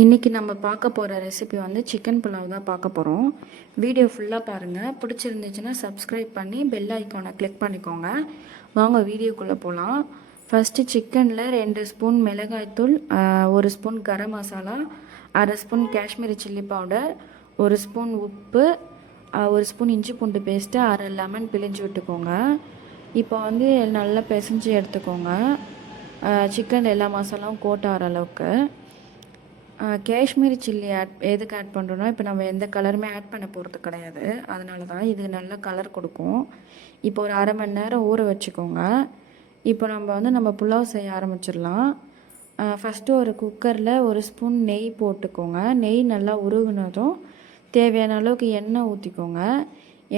இன்றைக்கி நம்ம பார்க்க போகிற ரெசிபி வந்து சிக்கன் புலாவ் தான் பார்க்க போகிறோம். வீடியோ ஃபுல்லாக பாருங்கள். பிடிச்சிருந்துச்சுன்னா சப்ஸ்கிரைப் பண்ணி பெல் ஐக்கானை கிளிக் பண்ணிக்கோங்க. வாங்க வீடியோக்குள்ளே போகலாம். ஃபஸ்ட்டு சிக்கனில் 2 ஸ்பூன் மிளகாய்த்தூள், 1 ஸ்பூன் கரம் மசாலா, அரை spoon Kashmiri chilli powder, 1 spoon உப்பு, 1 ஸ்பூன் இஞ்சி பூண்டு பேஸ்ட்டு, அரை லெமன் பிழிஞ்சு விட்டுக்கோங்க. இப்போ வந்து நல்லா பிசைஞ்சு எடுத்துக்கோங்க. சிக்கன் எல்லா மசாலாவும் கோட் ஆகிற அளவுக்கு. காஷ்மீரி சில்லி எதுக்கு ஆட் பண்ணுறோன்னா, இப்போ நம்ம எந்த கலருமே ஆட் பண்ண போகிறது கிடையாது. அதனால தான் இது நல்ல கலர் கொடுக்கும். இப்போ ஒரு அரை மணி நேரம் ஊற வச்சுக்கோங்க. இப்போ நம்ம புலாவ் செய்ய ஆரம்பிச்சிடலாம். ஃபஸ்ட்டு ஒரு குக்கரில் 1 ஸ்பூன் நெய் போட்டுக்கோங்க. நெய் நல்லா உருகுனதும் தேவையான அளவுக்கு எண்ணெய் ஊற்றிக்கோங்க.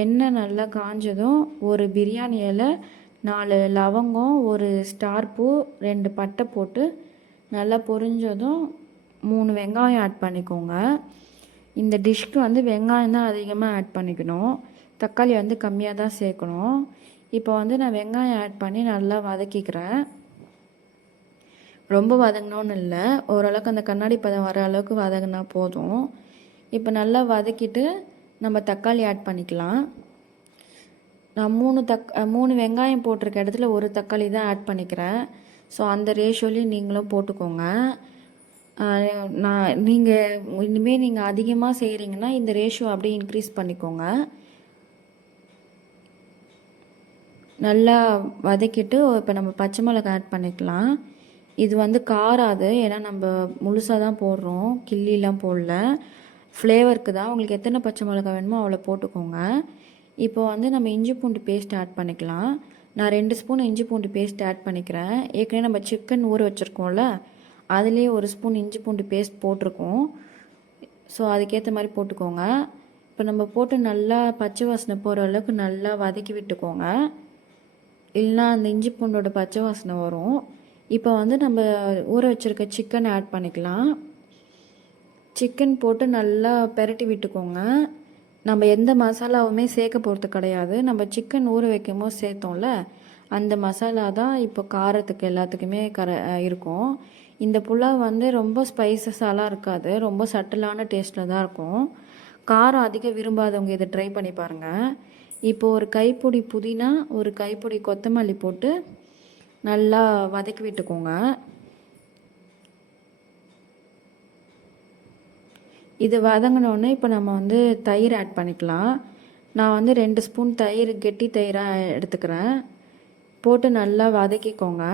எண்ணெய் நல்லா காஞ்சதும் ஒரு பிரியாணி இலை, 4 லவங்கம், 1 ஸ்டார் பூ, 2 பட்டை போட்டு நல்லா பொரிஞ்சதும் 3 வெங்காயம் ஆட் பண்ணிக்கோங்க. இந்த டிஷ்க்கு வந்து வெங்காயம் தான் அதிகமாக ஆட் பண்ணிக்கணும். தக்காளி வந்து கம்மியாக தான் சேர்க்கணும். இப்போ வந்து நான் வெங்காயம் ஆட் பண்ணி நல்லா வதக்கிக்கிறேன். ரொம்ப வதங்கணும்னு இல்லை, ஓரளவுக்கு அந்த கண்ணாடி பதம் வர அளவுக்கு வதங்கினா போதும். இப்போ நல்லா வதக்கிட்டு நம்ம தக்காளி ஆட் பண்ணிக்கலாம். நான் 3 வெங்காயம் போட்டிருக்க இடத்துல 1 தக்காளி தான் ஆட் பண்ணிக்கிறேன். ஸோ அந்த ரேஷியோலையும் நீங்களும் போட்டுக்கோங்க. இனிமேல் நீங்கள் அதிகமாக செய்கிறீங்கன்னா இந்த ரேஷியோ அப்படியே இன்க்ரீஸ் பண்ணிக்கோங்க. நல்லா வதக்கிட்டு இப்போ நம்ம பச்சை மிளகாய் ஆட் பண்ணிக்கலாம். இது வந்து காராது, ஏன்னா நம்ம முழுசாக தான் போடுறோம், கிள்ளிலாம் போடல. ஃப்ளேவருக்கு தான். உங்களுக்கு எத்தனை பச்சை மிளகாய் வேணுமோ அவ்வளோ போட்டுக்கோங்க. இப்போ வந்து நம்ம இஞ்சி பூண்டு பேஸ்ட் ஆட் பண்ணிக்கலாம். நான் 2 ஸ்பூன் இஞ்சி பூண்டு பேஸ்ட் ஆட் பண்ணிக்கிறேன். ஏற்கனவே நம்ம சிக்கன் ஊற வச்சுருக்கோம்ல, அதுலேயே 1 ஸ்பூன் இஞ்சி பூண்டு பேஸ்ட் போட்டிருக்கோம். ஸோ அதுக்கேற்ற மாதிரி போட்டுக்கோங்க. இப்போ நம்ம போட்டு நல்லா பச்சை வாசனை போகிற அளவுக்கு நல்லா வதக்கி விட்டுக்கோங்க. இல்லைனா அந்த இஞ்சி பூண்டோட பச்சை வாசனை வரும். இப்போ வந்து நம்ம ஊற வச்சுருக்க சிக்கன் ஆட் பண்ணிக்கலாம். சிக்கன் போட்டு நல்லா பெரட்டி விட்டுக்கோங்க. நம்ம எந்த மசாலாவுமே சேர்க்க போகிறது கிடையாது. நம்ம சிக்கன் ஊற வைக்கும் போது சேர்த்தோம்ல, அந்த மசாலா தான் இப்போ காரத்துக்கு எல்லாத்துக்குமே இருக்கும். இந்த புலாவ் வந்து ரொம்ப ஸ்பைசஸாலாம் இருக்காது, ரொம்ப சட்டிலான டேஸ்ட்டில் தான் இருக்கும். காரம் அதிகம் விரும்பாதவங்க இதை ட்ரை பண்ணி பாருங்கள். இப்போது ஒரு கைப்பொடி புதினா, ஒரு கைப்பொடி கொத்தமல்லி போட்டு நல்லா வதக்கி விட்டுக்கோங்க. இது வதங்கினோடனே இப்போ நம்ம வந்து தயிர் ஆட் பண்ணிக்கலாம். நான் வந்து 2 ஸ்பூன் தயிர், கெட்டி தயிராக எடுத்துக்கிறேன். போட்டு நல்லா வதக்கிக்கோங்க.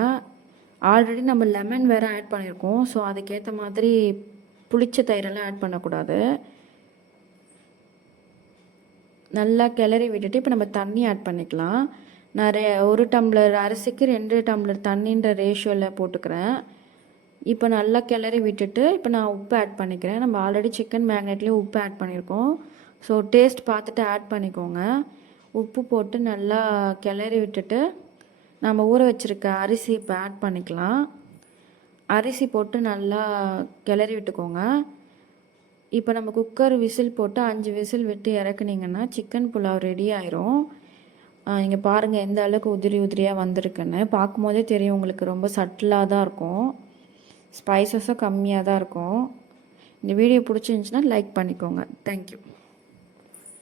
ஆல்ரெடி நம்ம லெமன் வேறு ஆட் பண்ணியிருக்கோம். ஸோ அதுக்கேற்ற மாதிரி புளிச்ச தயிரெல்லாம் ஆட் பண்ணக்கூடாது. நல்லா கிளறி விட்டுட்டு இப்போ நம்ம தண்ணி ஆட் பண்ணிக்கலாம். நான் 1 டம்ளர் அரிசிக்கு 2 டம்ளர் தண்ணின்ற ரேஷியோவில் போட்டுக்கிறேன். இப்போ நல்லா கிளறி விட்டுட்டு இப்போ நான் உப்பு ஆட் பண்ணிக்கிறேன். நம்ம ஆல்ரெடி சிக்கன் மேக்னெட்லேயும் உப்பு ஆட் பண்ணியிருக்கோம். ஸோ டேஸ்ட் பார்த்துட்டு ஆட் பண்ணிக்கோங்க. உப்பு போட்டு நல்லா கிளறி விட்டுட்டு நம்ம ஊற வச்சுருக்க அரிசி இப்போ ஆட் பண்ணிக்கலாம். அரிசி போட்டு நல்லா கிளறி விட்டுக்கோங்க. இப்போ நம்ம குக்கர் விசில் போட்டு 5 விசில் விட்டு இறக்குனீங்கன்னா சிக்கன் புலாவ் ரெடி ஆயிரும். இங்கே பாருங்கள் எந்த அளவுக்கு உதிரி உதிரியாக வந்திருக்குன்னு. பார்க்கும்போதே தெரியும் உங்களுக்கு, ரொம்ப சட்டிலாக தான் இருக்கும், ஸ்பைசஸும் கம்மியாக தான் இருக்கும். இந்த வீடியோ பிடிச்சிருந்துச்சின்னா லைக் பண்ணிக்கோங்க. தேங்க்யூ.